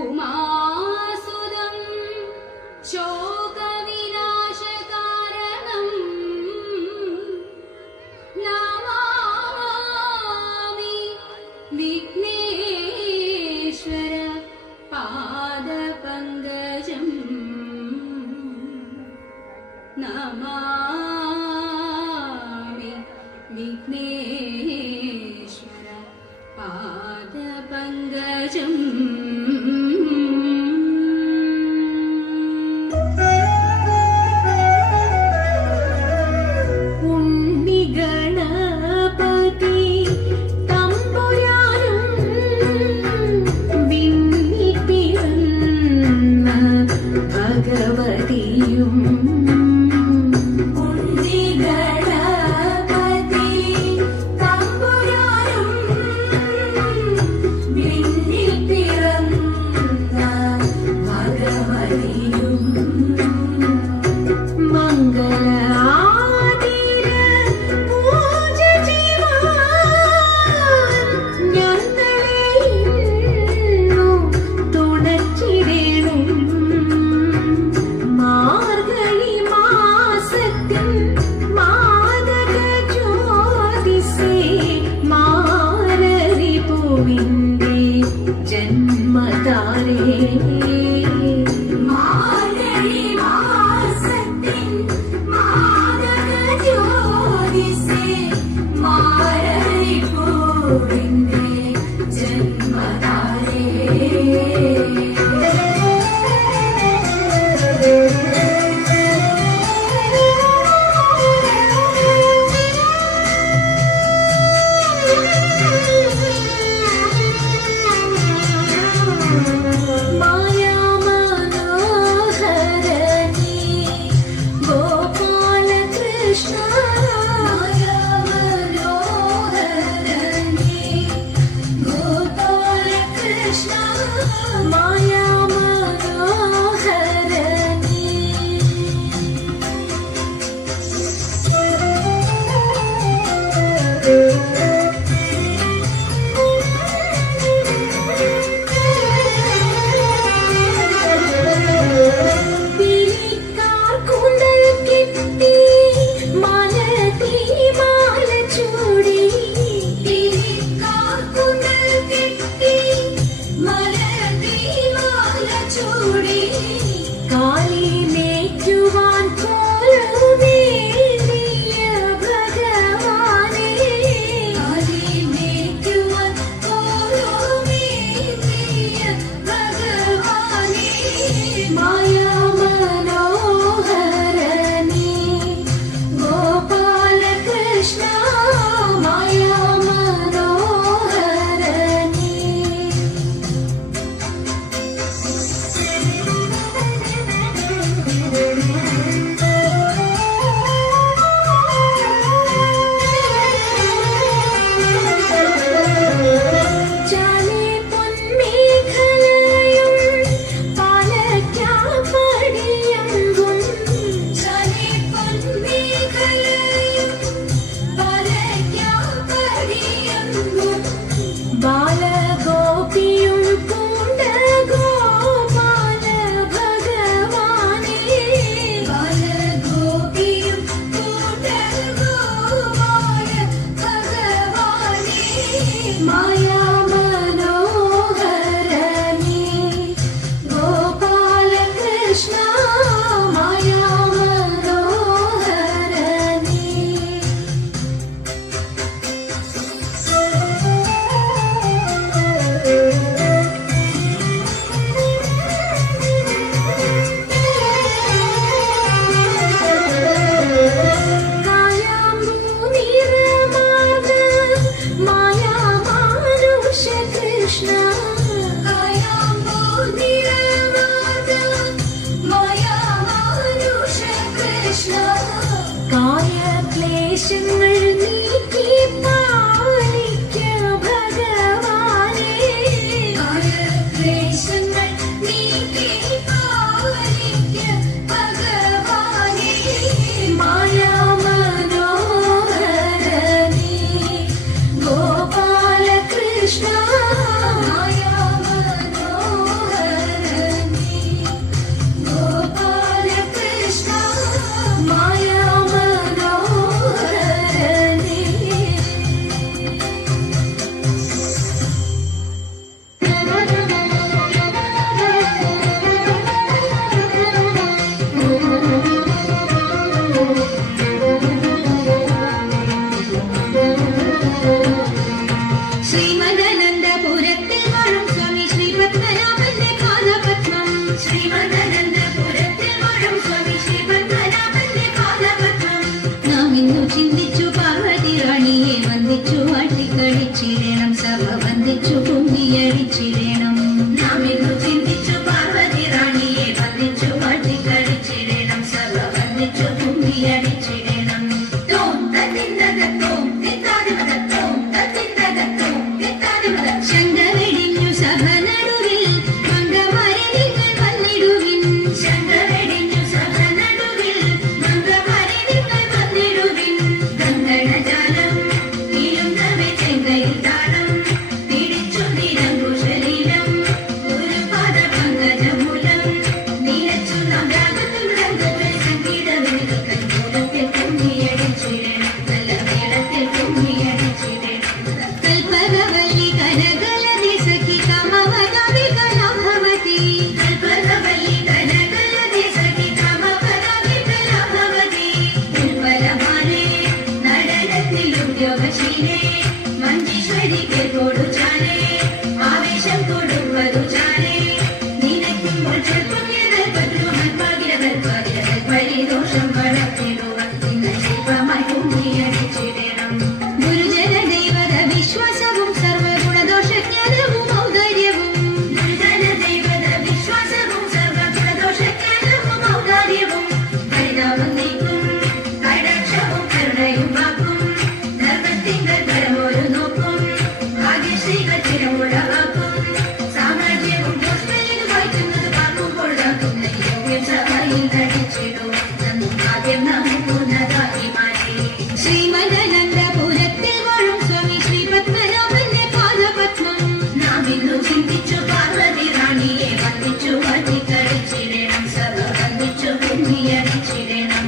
ഉമാസുതം ശോകവിനാശകാരണം Namami Vighneshwara പാദപങ്കജം Namami Vighneshwara പാദപങ്കജം Krishna കുമ്മിയടിച്ചിടണം. നാം ഇന്നു ചിന്തിച്ചു പാർവതി റാണിയെ വന്ദിച്ചു വട്ടിക്കളിച്ചിടണം. സഭ വന്ദിച്ചു കുമ്മിയടിച്ചിടണം. തോം തത്തിന്തകത്തോം തിത്താതിമതത്തോം തത്തിന്തകത്തോം തിത്താതിമതം. ശങ്കവെടിഞ്ഞു സഭ നടുവിൽ മംഗമാരെ നിങ്ങൾ വന്നിടുവിൻ. ശങ്കവെടിഞ്ഞു സഭ നടുവിൽ മംഗമാരെ നിങ്ങൾ വന്നിടുവിൻ. ഗംഗണജാലം ഇരുന്നവെ ചെങ്കയിൽ താളം പിടിച്ചു നിരങ്കുശലീലം ഒരു പാദ പങ്കജമൂലം നീരച്ചു നാം രാഗത്തിൽ മൃഗത്തിൽ സംഗീതവേദി കൽപ്പൂരത്തിൽ കുമ്മിയടിച്ചിടണം. നല്ല മേളത്തിൽ കുമ്മിയടിച്ചിടണം. കൽപ്പകവല്ലി കനകലതി സഖി കാമവദാവി കലാഭവതി. കൽപ്പകവല്ലി കനകലതി സഖി കാമവദാവി കലാഭവതി. ഉൽപ്പലമാനേ നടനത്തിൽ ഉദ്യോഗശീലേ മഞ്ചീശ്വരിക്ക് കൊടുച്ചാലേ ആവേശം കൊടുപ്പതു ചാലേ. നിനക്കുമ്പോൾ പരിദോഷം വളർത്തിടുവാൻ നിങ്ങൾ ശില്പമായി കുമ്മിയടിച്ചിടണം. ഗുരുജന ദൈവത വിശ്വാസവും സർവഗുണദോഷജ്ഞാനവും ഔദാര്യവും. ഗുരുജന ദൈവത വിശ്വാസവും സർവഗുണദോഷജ്ഞാനവും ഔദാര്യവും. പരിതാപം നീക്കും കടാക്ഷവും കരുണയും വാക്കും ധർമ്മത്തിങ്കൽ പരമൊരു നോക്കും ഭാഗ്യശ്രീകൾ ചിരമുളവാക്കും. സാമ്രാജ്യവും ദോഷ്മലിന് വായിക്കുന്നത് പാർക്കുമ്പോൾ കാക്കും. യോഗ്യം സഭയിൽ നടിച്ചിടും ആദ്യം നമുക്കുന്നതായി ശ്രീമദനന്ദപുരത്തിൽ വാഴും സ്വാമി ശ്രീ പത്മനാഭന്റെ പാദപത്മം. നാം ഇന്നു ചിന്തിച്ചു പാർവതി റാണിയെ വന്ദിച്ചു വട്ടിക്കളിച്ചിടണം. സഭ വന്ദിച്ചു കുമ്മിയടിച്ചിടണം.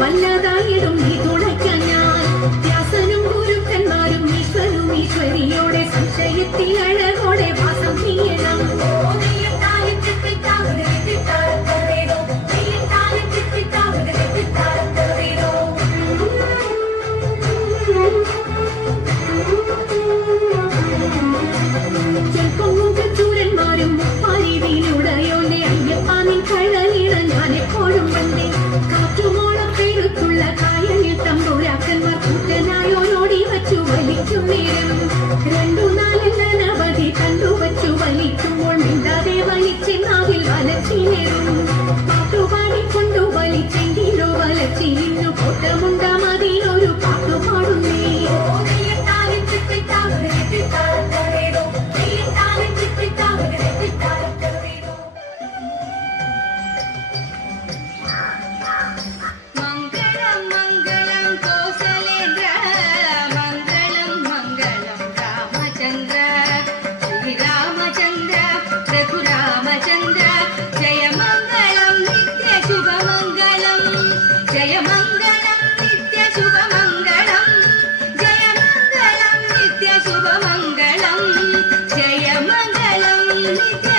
വല്ലതായിടും നീ തുണയ്ക്കാൻ ഞാൻ. വ്യാസനും ഗുരുക്കന്മാരും ഈശ്വരും ഈശ്വരിയോടെ സംശയത്തിൽ അഴകോടെ വാസം ചെയ്യണം. ചൂരന്മാരും പാരിതിയിലൂടെയോടെ അയ്യപ്പാനിൻ കഴലിട ഞാൻ എപ്പോഴും വന്നേ. കാറ്റുമോളം പെരുത്തുള്ള കായലിൽ തമ്പുരാക്കന്മാർ കൂട്ടനായോരോടി വച്ചു വലിക്കും നേരം. 2-4 അനവധി കണ്ടുവച്ചു വലിക്കുമ്പോൾ മിണ്ടാതെ വലിച്ചെന്നാവിൽ വലച്ചിനേറും. പാട്ടുപാടിക്കൊണ്ടു വലിച്ചെങ്കിലോ വലച്ചിന്നു കോട്ടമുണ്ടാം അതിനൊരു പാട്ടുപാടുന്നേ. മംഗളം മംഗളം കോസലേന്ദ്ര മംഗളം മംഗളം രാമചന്ദ്ര ശ്രീരാമചന്ദ്ര രഘുരാമചന്ദ്ര. ജയമംഗളം നിത്യശുഭമംഗളം ജയമംഗളം നിത്യശുഭമംഗളം ജയമംഗളം നിത്യശുഭമംഗളം ജയമംഗളം നിത്യ